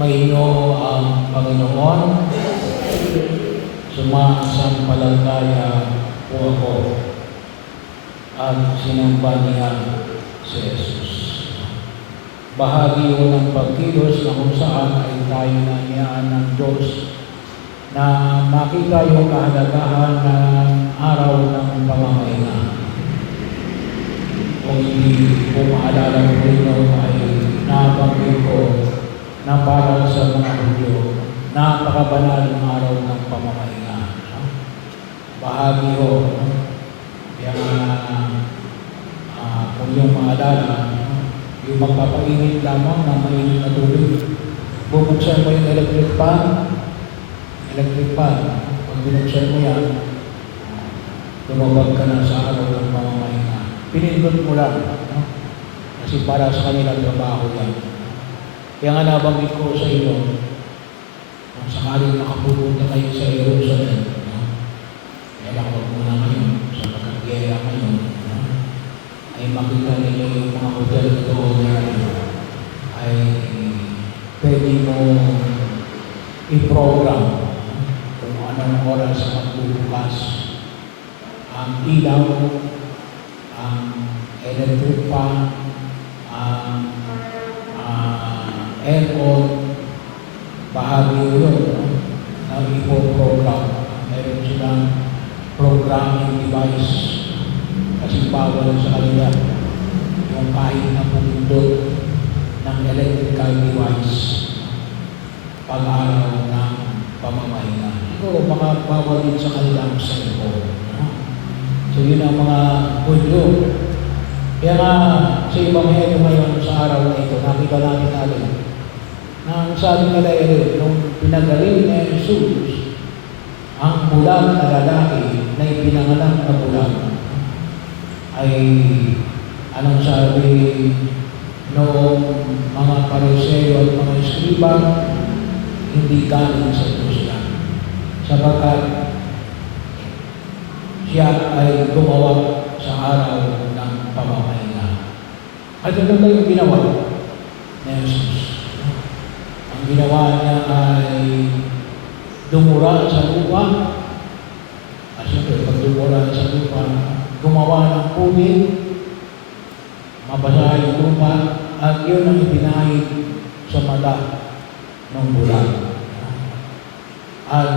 Sumainyo ang Panginoon. Sumasampalataya po ako at sinamba niya si Jesus. Bahagi yun ng pagkilos na kung saan ay tayo na niyaan ng Diyos na makita yung kahalagahan ng araw ng pamamahinga. Kung hindi po maalala ko rin ay nabanggit ko na para sa mga Hudyo, napakabanal ng araw ng pamamahinga. Bahagi ho. Kaya kung yung maalala, yung magpapainit lamang ng mainit na tubig, bubuksan mo yung electric fan. Pag binuksan mo yan, lumabag ka na sa araw ng pamamahinga. Pinindot mo lang. Kasi para sa kanilang trabaho yan. Kaya nga nabanggit ko sa inyo, kung sakaling makapupunta kayo sa Jerusalem, kaya lang wag muna ngayon, sa pagkagaya ngayon, ay makita ninyo yung mga hotel doon na ay pwede mo i-program kung anong oras magbubukas ang ilaw, ang electric fan, ang aircon, bahagi yun na ipo-program. Meron silang programming device kasi bawal sa kanila yung kahit na pumindot ng electrical device pag-araw ng pamamahinga. Siguro baka bawal din sa kanilang cellphone. So yun ang mga Hudyo. Kaya nga sa Ebanghelyo ngayon sa araw na ito, nakita natin na ang sabi nila nung pinagaling ni Jesus, ang bulag na lalaki na ipinanganak na bulag ay anong sabi noong mga Pariseo at mga Eskriba, hindi galing sa Diyos yan. Sapagkat siya ay gumawa sa araw ng pamamahinga. At ito yung ginawa ni Jesus. Ang ginawa niya ay dumura sa lupa. At siyempre, pag dumura sa lupa, gumawa ng puwit, mabasa yung lupa, at yun ang ipinahid sa mata ng bulag. At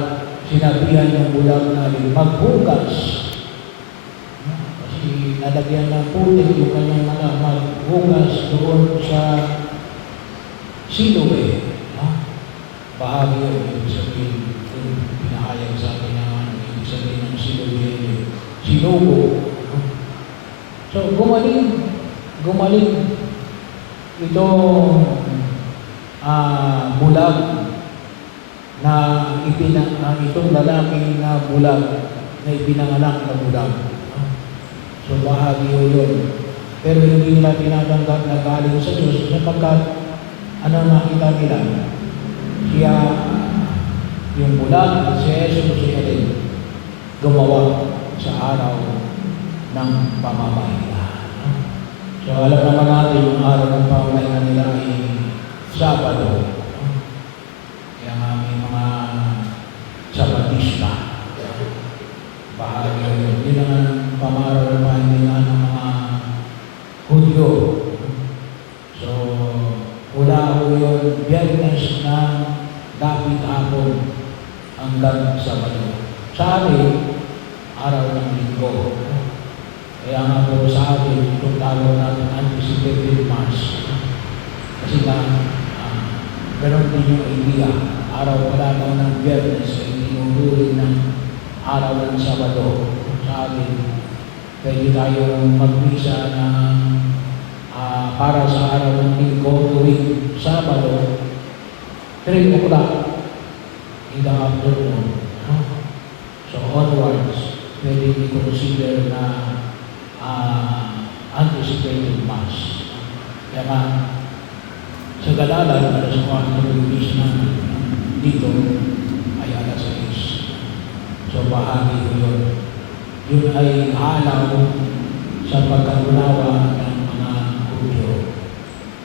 sinabihan ng bulag na maghugas. Kasi nalagyan ng puwit yung kanyang mata, maghugas doon sa Siloe. Bahagi yun, ibig sabihin, pinahayag sa akin na ibig sabihin ng Siloe, Silogo. So, gumaling itong bulag na itong lalaki na bulag na ipinanganak na bulag. So, bahagi yun. Pero hindi nila tinatanggap na galing sa Diyos sapagkat ano nakita nila? Siya, yung bulag at si Jesus siya din gumawa sa araw ng pamamahinga. So, alam naman natin yung araw ng pamamahinga nila ay Sabado. Kaya nga may mga Sabatista. Bahagi yun. Yun ang pamaraw ng pamamahinga ng mga Hudyo. So, wala ko yun, Biyernes na dapit hapon hanggang Sabado. Sa amin, araw ng Linggo. Kaya nga po sa atin, itong tawag natin anticipated Mass. Kasi nga, ganoon din yung idea. Araw pala daw ng Biyernes ay tinutulin ng araw ng Sabado. Sa atin, pwede tayong magmisa ng para sa araw ng Linggo tuwing Sabado, 3 o'clock in the afternoon. So onwards, pwede i-consider na anticipated Mass. Kaya nga, sa Galalan, alas 4 ng bis namin dito ay alas 6. So bahagi ko yun. Yun ay halaw sa pagkaunawa ng mga Hudyo.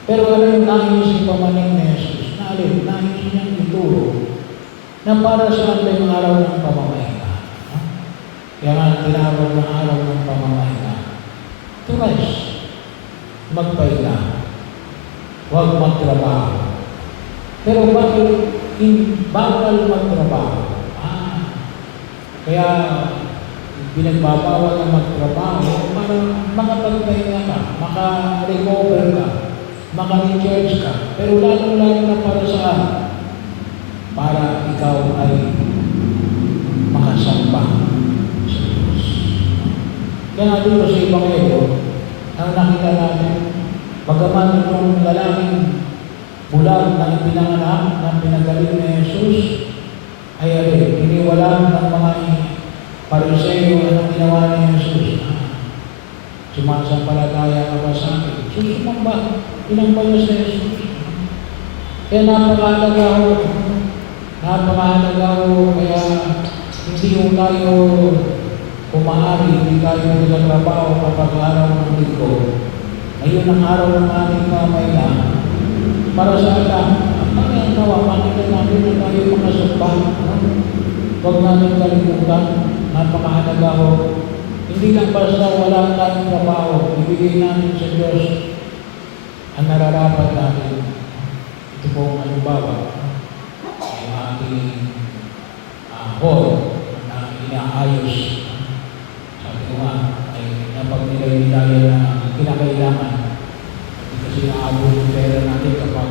Pero ano yung nais ni pamaning ni Jesus? Nais nais niyang ituro na para sa ating araw ng pamamahinga. Kaya nga tinawag ng araw ng pamamahinga. To rest. Magpahinga. Huwag magtrabaho. Pero bakit bawal magtrabaho? Kaya pinagbabawal na magtrabaho para makapagpahinga ka, maka-recover ka, maka-recharge ka. Pero lalo-lalo na para saan? Para ikaw ay makasamba sa Diyos. Kaya nga dito sa Ebanghelyo, ang nakita natin, bagaman itong lalaking bulag na ipinanganak na pinagaling na Jesus, ay iniwalaan ng mga Pariseo ang ginawa ni Jesus. Sumasampalataya ka ba sa akin? Susumamba, pinamba niya sa Jesus. Kaya napakahalaga ho, kaya hindi yung tayo kumahari, hindi tayo nagtatrabaho kapag araw ng linggo. Ngayon ang araw ng aming pamamahinga, para sa alam, ang nawa, makita natin na tayo makasumba. Huwag natin kalimutan, napakahalaga ho. Hindi lang basta wala tayong trabaho, ibigay natin sa Diyos ang nararapat natin. Ito pong halimbawa, yung ating hall na inaayos. Sabi ko nga, ay napagnilay-nilayan na kinakailangan. Hindi kasi naabot yung pera natin kapag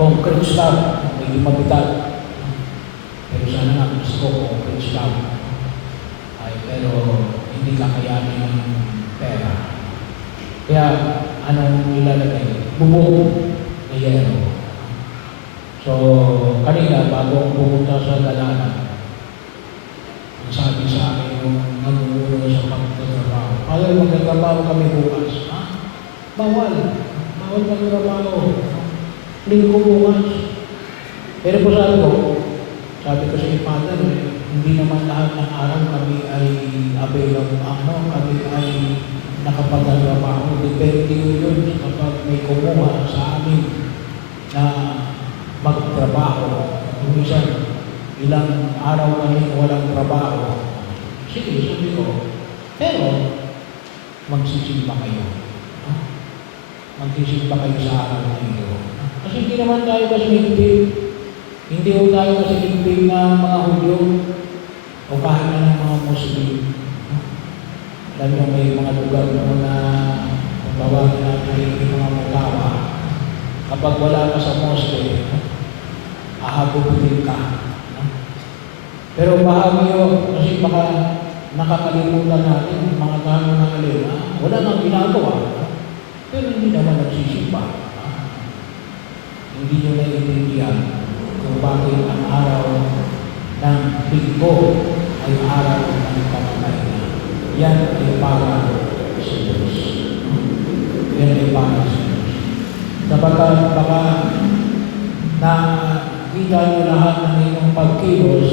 concrete slab, medyo mabigat. Pero sana nga gusto ko concrete slab. Pero hindi kakayanin ng pera. Kaya anong nilalagay? Bubong na yero. So, kanina bago pumunta sa dalanan, ang sabi sa akin yung nagumulo sa pagtatrabaho. Ayaw magtatrabaho kami bukas. Bawal. Bawal magtrabaho. Linggo bukas. Pero po sabi ko sa Father, hindi naman lahat ng araw kami ay available, kami ay nakapagtrabaho. Depende yun kapag may kumuha sa amin na magtrabaho. Minsan, ilang araw kami walang trabaho. Sige, sabi ko, pero magsisimba kayo. Magsisimba kayo sa araw na ito. Kasi hindi naman tayo kasimigtig. Hindi ho tayo kasimigtig na mga Hudyo o kahit na ng mga Muslim. Alam nyo, may mga lugar mo na kung tawagin natin yung mga mutawa. Kapag wala ka sa mosque, ahabubutin ka. Pero bahagi yun, kasi baka nakakalimutan natin yung mga tao na alin, wala nang ginagawa. Pero hindi naman nagsisimba. Hindi nyo naiintindihan kung bakit ang araw ng linggo ay araw ng pamamahinga. Yan ay para sa Diyos. Yan ay para sa Diyos. Sapagkat baka nakita nyo lahat ng inyong pagkilos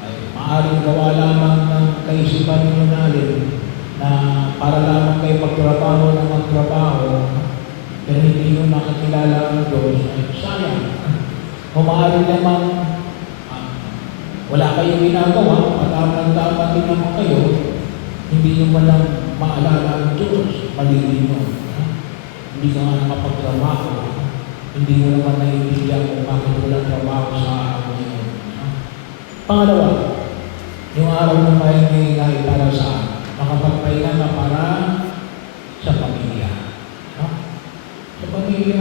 ay maaaring gawa lamang ng kaisipan ninyo natin na para lamang kayo magtrabaho ng magtrabaho pero hindi nyo nakakilala ang Diyos ay sayang. Kung maaaring naman wala kayong ginagawa, pataman-taman din naman kayo, hindi nyo man lang maalala ang Diyos, mali nyo. Hindi ka nga nakapagtrabaho, hindi mo naman naiintindihan kung bakit walang trabaho sa araw ngayon. Pangalawa, yung araw ng pahinga ay para saan? Makapagpahinga na para sa pamilya. Sa pamilya,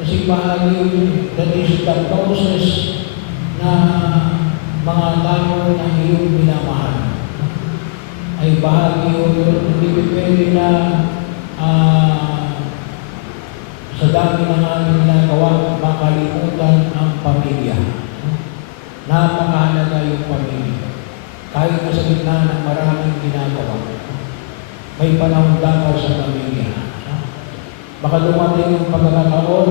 kasi bahagi yun, that is the process na mga tao na iyong minamahal. Ay bahagi yun, hindi pwede na sa dami ng aming ginagawa, makalimutan ang pamilya. Napakahalaga yung pamilya. Kahit na sa gitna ng maraming ginagawa, may panahon dapat sa pamilya. Baka dumating yung pagkakataon,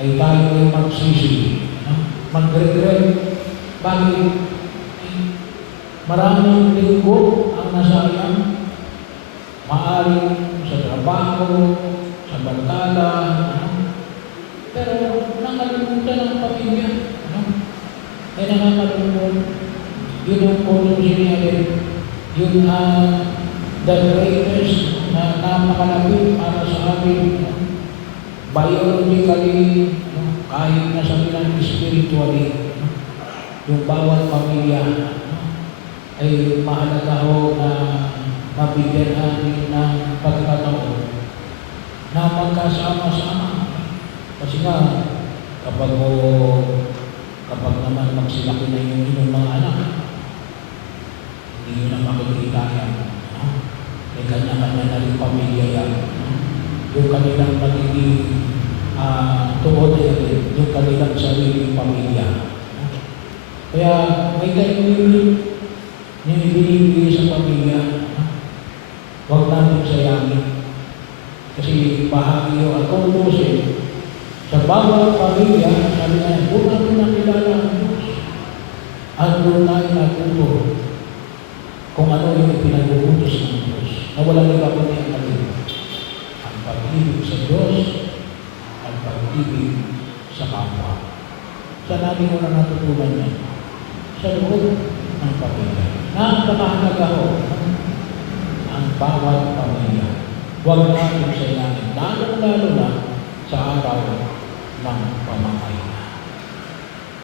ay tayo ay magsisi, mag-regret. Bakit? Maraming linggo ang nasayang, maaring sa trabaho, sa barkada, pero nakakalimutan ng pamilya. Ano? Ay nakakalungkot. Yun ang punong sinabi. Yun the greatest na napakalapit para sa amin. Biologically, kahit na sabihin spiritually, yung bawat pamilya ay mahalaga ho na mabigyan natin ng pagkataon na magkasama-sama. Kasi nga, kapag naman magsilaki na yung inyong mga anak, hindi nyo na makikita yan. May kanya-kanya na rin pamilya yan. Yung kanilang magiging tuod yan, yung kanilang sariling pamilya. Kaya may ganyan yung ibinibigay sa pamilya. Huwag natin sayangin. Kasi bahagi yung atong sa bawat pamilya, sabi na, kung natin nakilala ang Diyos, at doon tayo natuto kung ano yung pinag-uutos ng Diyos, na walang iba kundi ang alin. Ang pag-ibig sa Diyos, ang pag-ibig sa kapwa. Saan natin mo na natutunan yan? Sa loob ng pamilya. Napakahalaga ho ang bawat pamilya. Huwag natin sayangin, lalo-lalo na sa araw ng pamahay.